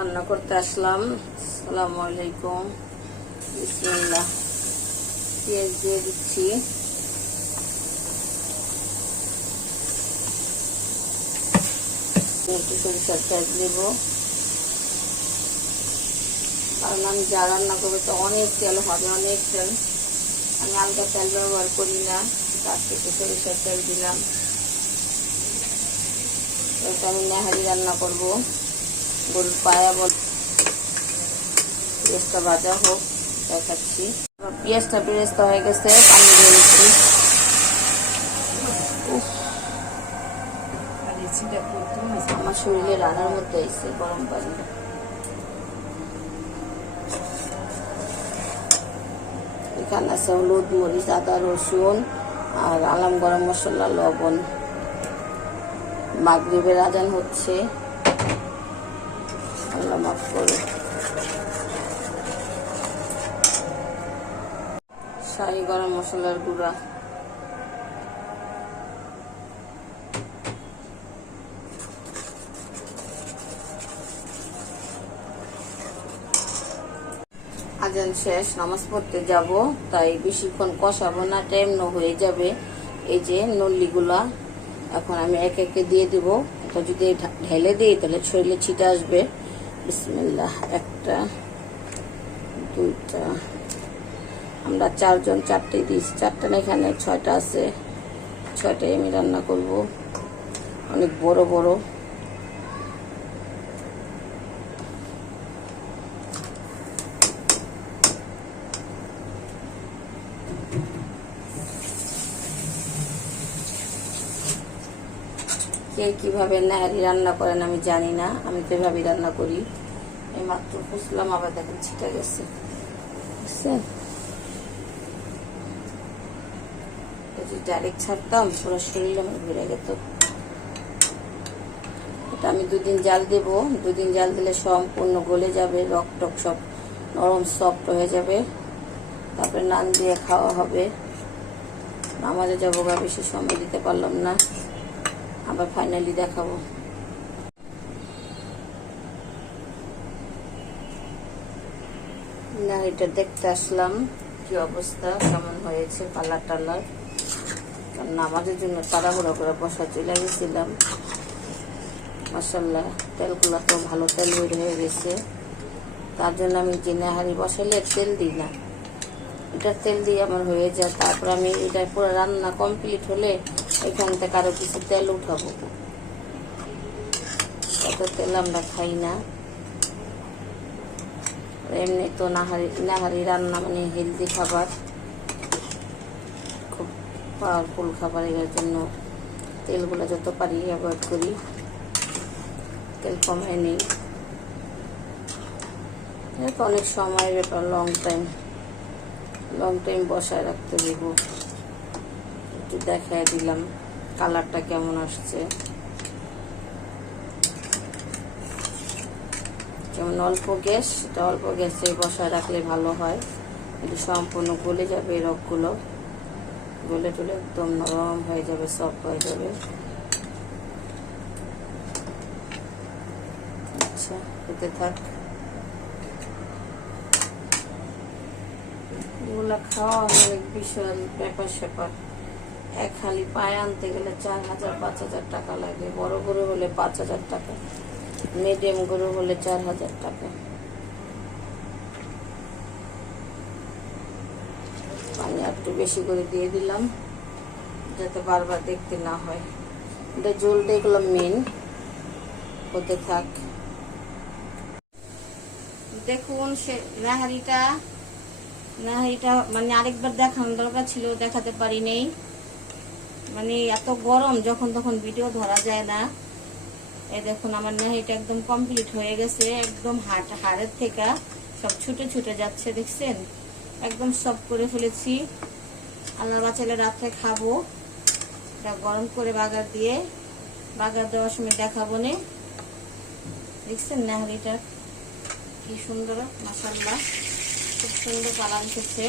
রান্না করতে আসলাম। আসসালামু আলাইকুম। বিসমিল্লাহ। পেঁয়াজ দিয়ে দিচ্ছি, একটু সরিষার তেল দেব, কারণ আমি যা রান্না করবো তো অনেক তেল হবে, অনেক তেল। আমি হালকা তেল ব্যবহার করি না, তার থেকে সরিষার তেল দিলাম। এটা আমি নেহারি রান্না করবো, গরুর পায়া বল। পেঁয়াজটা ভাজা হোক, দেখাচ্ছি। পেঁয়াজটা বেরেস্তা হয়ে গেছে, পানি দিয়ে দিচ্ছি। আমার শরীরে রান্নার মধ্যে এসে গরম পানি। এখানে আছে হলুদ, মরিচ, আদা, রসুন আর আলাম গরম মশলা, লবণ। মাগরিবের আজান হচ্ছে, আল্লাহ মাফ করে। শাহি গরম মশলার গুঁড়া, আজান শেষ, নামাজ পড়তে যাব, তাই বেশিক্ষণ কষাবো না, টাইম হয়ে যাবে। এই যে নল্লিগুলা এখন আমি এক একে দিয়ে দিব। এটা যদি ঢেলে দিই তাহলে শরীরে ছিটে আসবে। বিসমিল্লাহ। একটা, দুইটা, আমরা চারজন, চারটে দিয়েছি। চারটা না, এখানে ছয়টা আছে, ছয়টাই আমি রান্না করব। অনেক বড় বড়। কে কিভাবে নেহারি রান্না করেন আমি জানি না, আমি তো এভাবেই রান্না করি। এই মাত্র ফুসলাম, আবার দেখেন ছিটে গেছে, বুঝছেন? যদি ডাইরেক্ট ছাড়তাম পুরো শরীর আমার ঘুরে যেত। এটা আমি 2 দিন জাল দেব। 2 দিন জাল দিলে সম্পূর্ণ গলে যাবে, রক টক সব নরম সফট হয়ে যাবে। তারপরে নান দিয়ে খাওয়া হবে। নামাজে যাবো, বেশি সময় দিতে পারলাম না, আবার ফাইনালি দেখাবো। না, এটা দেখতে আসলাম কি অবস্থা, কেমন হয়েছে কালার টালার। কারণ নামাজের জন্য তাড়াহুড়া করে বসা চলে গেছিলাম। মাশাআল্লাহ, তেলগুলো তো ভালো তেল বের হয়ে গেছে। তার জন্য আমি যে নেহারি বসাইলে তেল দিই না, এটার তেল দিয়ে আমার হয়ে যায়। তারপর আমি এটা পুরো রান্না কমপ্লিট হলে এখান থেকে আরো কিছু তেল উঠাবো। এত তেল আমরা খাই না। এমনি তো নাহারি রান্না মানে হেলদি খাবার, খুব পাওয়ারফুল খাবার। এর জন্য তেলগুলো যত পারি অ্যাভয়েড করি, তেল কমায় নেই। এটা অনেক সময়ের ব্যাপার, লং টাইম বসায় রাখতে দেব। একটু দেখায় দিলাম কালারটা কেমন আসছে। যেমন অল্প গ্যাস, এটা অল্প গ্যাসে বসায় রাখলে ভালো হয়, কিন্তু সম্পূর্ণ গলে যাবে। এই রকগুলো গলে টলে একদম নরম হয়ে যাবে, সফট হয়ে যাবে। আচ্ছা, হতে থাক। এগুলা খাওয়া অনেক বিশাল ব্যাপার স্যাপার। এক হালি পায়ে আনতে গেলে 4000 5000 টাকা লাগে। বড় গরু হলে 5000 টাকা, মিডিয়াম গরু হলে 4000 টাকা। পানি একটু বেশি করে দিয়ে দিলাম যাতে বারবার দেখতে না হয়। এটা ঝোলটা এগুলো মেন, হতে থাক। দেখুন সে নাহারিটা মানে আরেকবার দেখানোর দরকার ছিল, দেখাতে পারি নেই। মানে এত গরম, যখন তখন ভিডিও ধরা যায় না। এই দেখুন আমার নাহারিটা একদম কমপ্লিট হয়ে গেছে। একদম হাড়ের থেকে সব ছুটে ছুটে যাচ্ছে, দেখছেন? একদম সব করে ফেলেছি। আল্লাহ বাঁচালে রাত্রে খাবো। এটা গরম করে বাগার দেওয়ার সময় দেখাবো নে। দেখছেন নাহারিটা কি সুন্দর, মাশাআল্লাহ, খুব সুন্দর কালার এসেছে।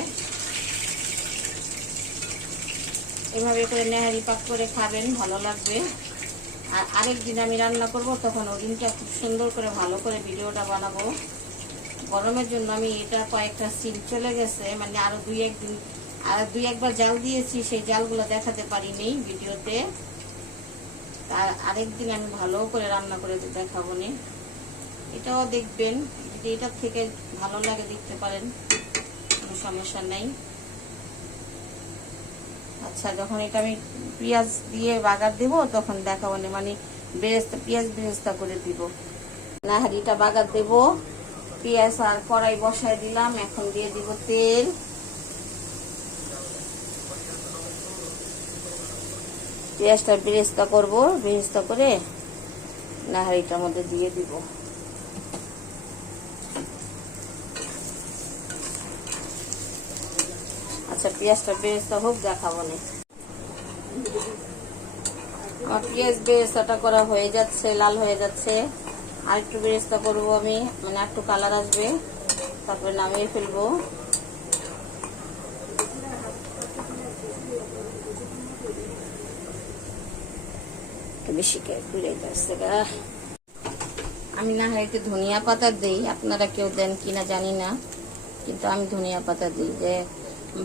এভাবে করে নেহারি পাক করে খাবেন, ভালো লাগবে। আর আরেকদিন আমি রান্না করব, তখন ওই দিনটা খুব সুন্দর করে ভালো করে ভিডিওটা বানাবো। গরমের জন্য আমি এটা কয়েকটা সিল চলে গেছে, মানে আরো দুই একবার জাল দিয়েছি, সেই জালগুলো দেখাতে পারিনি ভিডিওতে। আর আরেকদিন আমি ভালো করে রান্না করে দেখাবো নি। এটাও দেখবেন, যদি এটার থেকে ভালো লাগে দেখতে পারেন, কোনো সমস্যা নাই। আচ্ছা, যখন এটা আমি পেঁয়াজ দিয়ে বাগার দিব তখন দেখাবো না, মানে পেঁয়াজ বেরেস্তা করে দিব। নাহারিটা বাগার দেব, পেঁয়াজ আর কড়াই বসাই দিলাম। এখন দিয়ে দিব তেল। পেঁয়াজটা বেরেস্তা করব, বেরেস্তা করে নাহারিটার মধ্যে দিয়ে দিব। আচ্ছা, পেঁয়াজটা বেরেস্তা হোক, দেখাবো না। আমার পেঁয়াজ বেরেস্তাটা করা হয়ে যাচ্ছে, লাল হয়ে যাচ্ছে। আর একটু বেরেস্তা করবো আমি, মানে একটু কালার আসবে, তারপরে নামিয়ে ফেলবো। বেশি আমি না হয় ধনিয়া পাতা দিই, আপনারা কেউ দেন কিনা জানি না, কিন্তু আমি ধনিয়া পাতা দিই। যে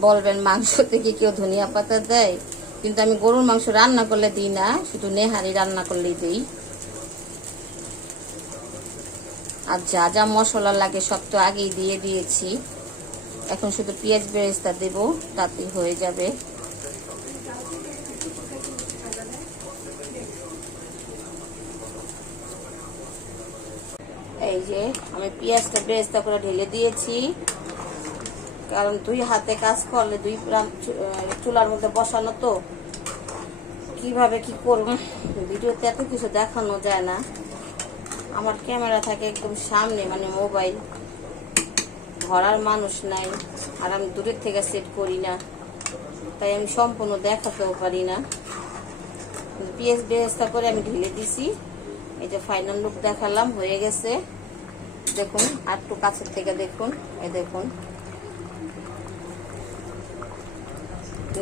বলবেন মাংস থেকে কেউ ধনিয়া পাতা দেয়, কিন্তু আমি গরুর মাংস রান্না করলে দিই না, শুধু নেহারি রান্না করলেই দিই। আর যা যা মশলা লাগে সব তো আগেই দিয়ে দিয়েছি, এখন শুধু পেঁয়াজ বেরেস্তা দেব, তাতেই হয়ে যাবে। এই যে আমি পেঁয়াজটা বেরেস্তা করে ঢেলে দিয়েছি, কারণ দুই হাতে কাজ করলে দুই চুলার মধ্যে বসানো তো, কিভাবে কি করব ভিডিওতে এত কিছু দেখানো যায় না। আমার ক্যামেরা থাকে একদম সামনে, মানে মোবাইল ধরার মানুষ নাই, আর আমি দূরের থেকে সেট করি না, তাই আমি সম্পূর্ণ দেখাতেও পারি না। পেঁয়াজ বেরেস্তা করে আমি ঢেলে দিছি। এই যে ফাইনাল লুক দেখালাম, হয়ে গেছে। দেখুন, আর একটু কাছের থেকে দেখুন, এই দেখুন।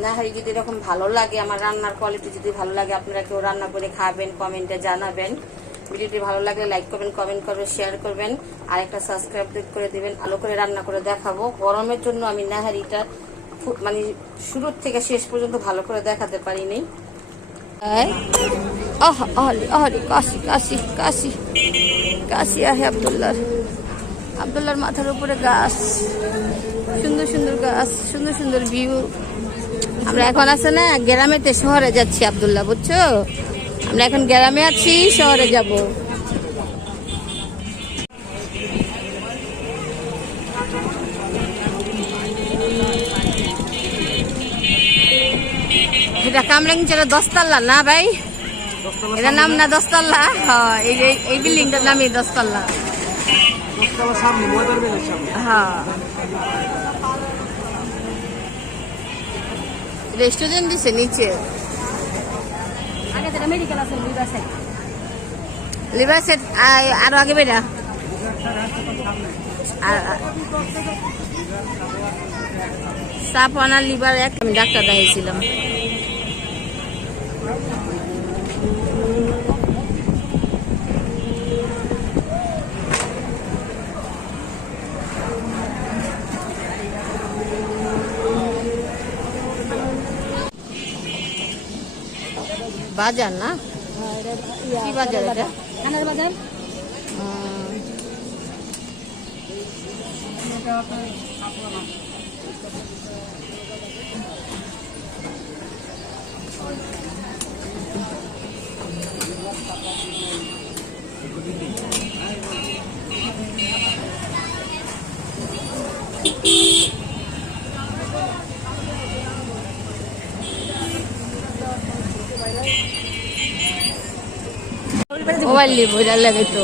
নাহারি যদি এরকম ভালো লাগে, আমার রান্নার কোয়ালিটি যদি ভালো লাগে, আপনারা কেউ রান্না করে খাবেন, কমেন্টে জানাবেন। ভিডিওটি ভালো লাগলে লাইক করবেন, কমেন্ট করবেন, শেয়ার করবেন, আর একটা সাবস্ক্রাইব করে দিবেন। ভালো করে রান্না করে দেখাবো। গরমের জন্য আমি নাহারিটা মানে শুরুর থেকে শেষ পর্যন্ত ভালো করে দেখাতে পারিনি। কাশি কাশি কাশি কাশি আছে আব্দুল্লাহর মাথার উপরে গাছ, সুন্দর সুন্দর গাছ, সুন্দর সুন্দর ভিউ। আমরা এখন আছে না গ্রামেতে, শহরে যাচ্ছি আব্দুল্লাহ, বুঝছো? আমরা এখন গ্রামে আছি, শহরে যাব। এটা কামরাঙ্গীর 10 তলা না ভাই? এটার নাম না 10 তলা? হ্যাঁ, এই বিল্ডিংটার নামই 10 তলা। হ্যাঁ, রেস্টুরেন্ট দিছে নিচে। মেডিকেল আছে লিভার সেট, আরো আগে বেরা সাপ লিভার এক আমি ডাক্তার দেখাইছিলাম। বাজার না, কি বাজার এটা? খানার বাজার। মোবাইল নিব, এটা লাগে তো।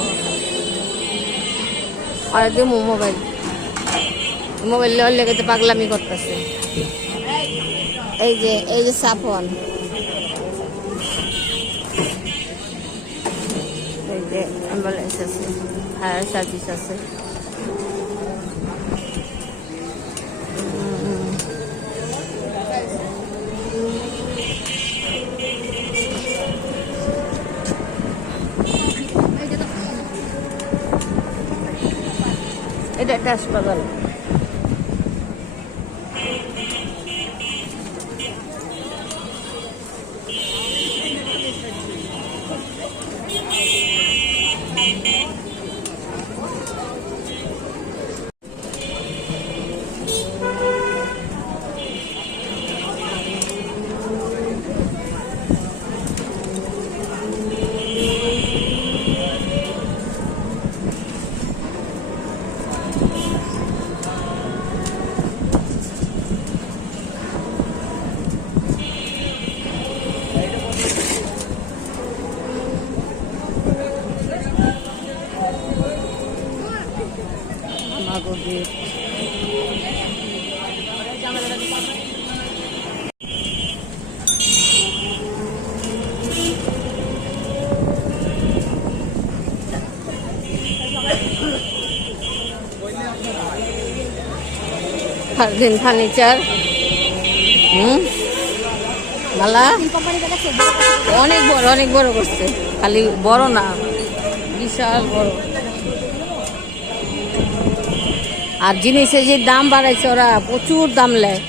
আর দেবো মোবাইল লেওয়ার লেগে তো পাগলামি করতেছে। এই যে সাফন, এই যে অ্যাম্বুলেন্স আছে, ফায়ার সার্ভিস আছে। এটা একটা হাসপাতাল। ফার্নিচার মালা অনেক বড় করছে, খালি বড় না, বিশাল বড়। আর জিনিসের যে দাম বাড়াইছে, ওরা প্রচুর দাম নেয়।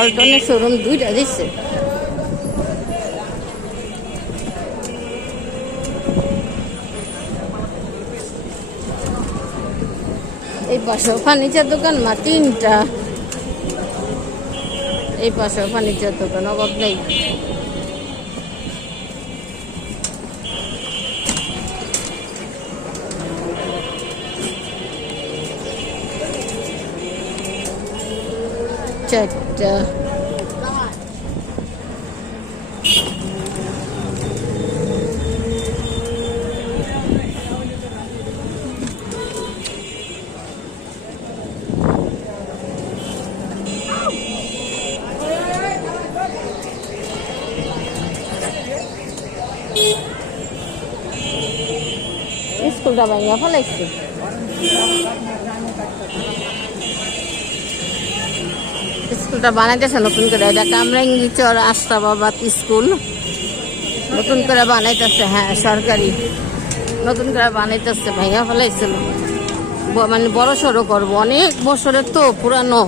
অল্টনের শোরুম দুইটা দিচ্ছে। এই পাশেও ফার্নিচার দোকান, মা তিনটা। এই পাশেও ফার্নিচার দোকান, অভাব নেই। চারটা স্কুলটা ভাঙিয়া ফেলাইছে। স্কুলটা বানাইতেছে নতুন করে, এটা কামরাঙ্গীচর আশরাফাবাদ স্কুল নতুন করে বানাইতেছে। হ্যাঁ, সরকারি নতুন করে বানাইতেছে, ভাঙিয়া ফেলাইছিল। মানে বড় সড়ো করবো, অনেক বছরের তো পুরানো।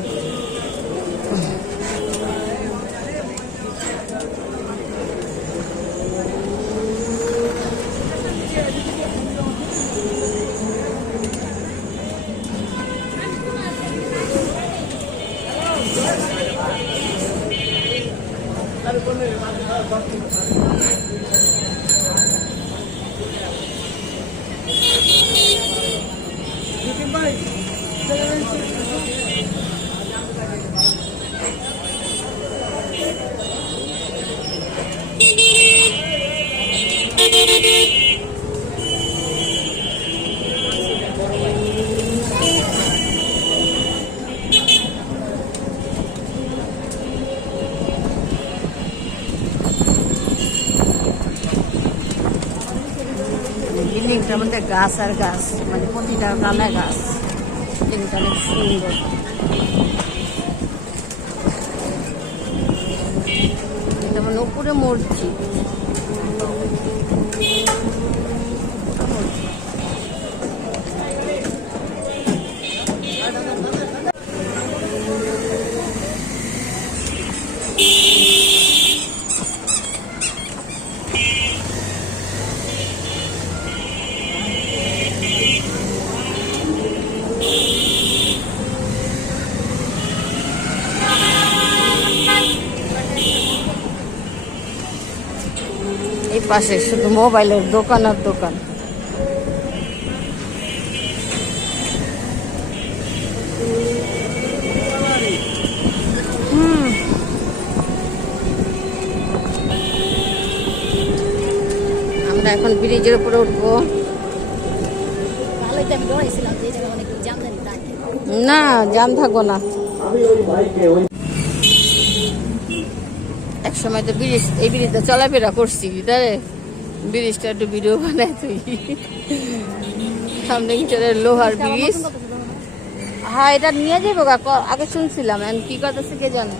বিল্ডিংটার মধ্যে গাছ আর গাছ, মানে প্রতিটা ডালে গাছ। বিল্ডিংটা অনেক সুন্দর। এটা মানে উপরে মসজিদ। এই পাশে শুধু মোবাইলের দোকান আর দোকান। আমরা এখন ব্রিজের উপরে উঠবো। না, জাম থাকবো না। এক সময় তো ব্রিজ, এই ব্রিজটা চলাফেরা করছি, তাই ব্রিজটা একটু ভিডিও বানাই তুই। সামনে ইটারের লোহার ব্রিজ। হ্যাঁ এটা নিয়ে যাবো আগে শুনছিলাম, কি করতেছে কে জানে,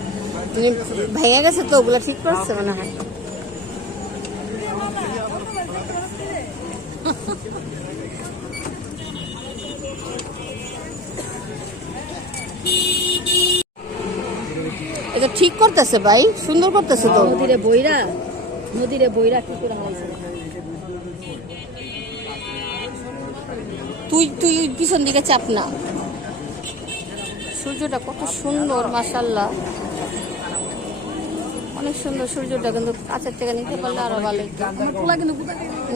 ভেঙে গেছে তো ওগুলো ঠিক করছে মনে হয়। এটা ঠিক করতেছে ভাই, সুন্দর করতেছে তো। নদীরে বইরা কি করে হয়েছে। তুই পিছন দিকে চাপ না। সূর্যটা কত সুন্দর মাশাআল্লাহ, অনেক সুন্দর সূর্যটা, কিন্তু কাছের থেকে নিতে পারলে আরো ভালো।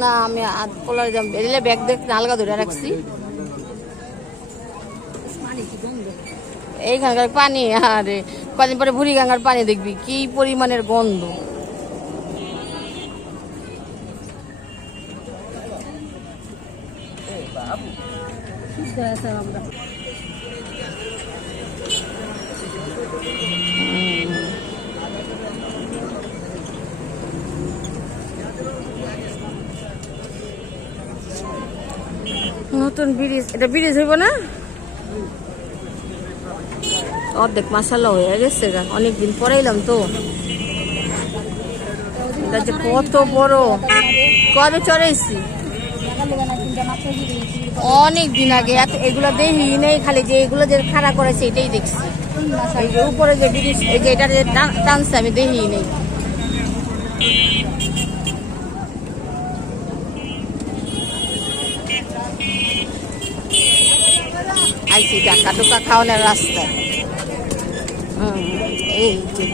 না আমি পোলার যাম বেরিয়ে ব্যাগ দেখ নালগা ধরে রাখছি। এইখানকার পানি আরে কদিন পরে বুড়িগঙ্গার পানি দেখবি কি পরিমাণের গন্ধ। নতুন ব্রিজ, এটা ব্রিজ হইব না অর্ধেক মাশাআল্লাহ হয়ে গেছে, অনেকদিন পরে এলাম তো। এটা যে কত বড়, কবে চড়াইছি অনেক দিন আগে, এগুলো দেখি নেই, খালি যে এগুলো যে খাড়া করেছে এটাই দেখছি। এই যে উপরে যে ব্রিজ, এই যে এটা যে টানছে আমি দেখি নেই। আইসি টাকা টুকা খাওয়ানোর রাস্তা। এই যে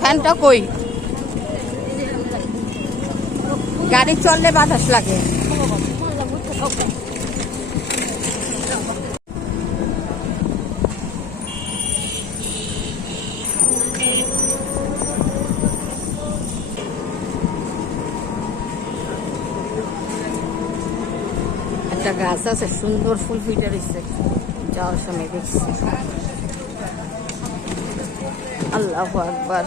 ফ্যানটা কই, গাড়ি চললে বাতাস লাগে। একটা গাছ আছে সুন্দর ফুল ফুটে রয়েছে, যাওয়ার সময় দেখছি। আল্লাহু আকবার।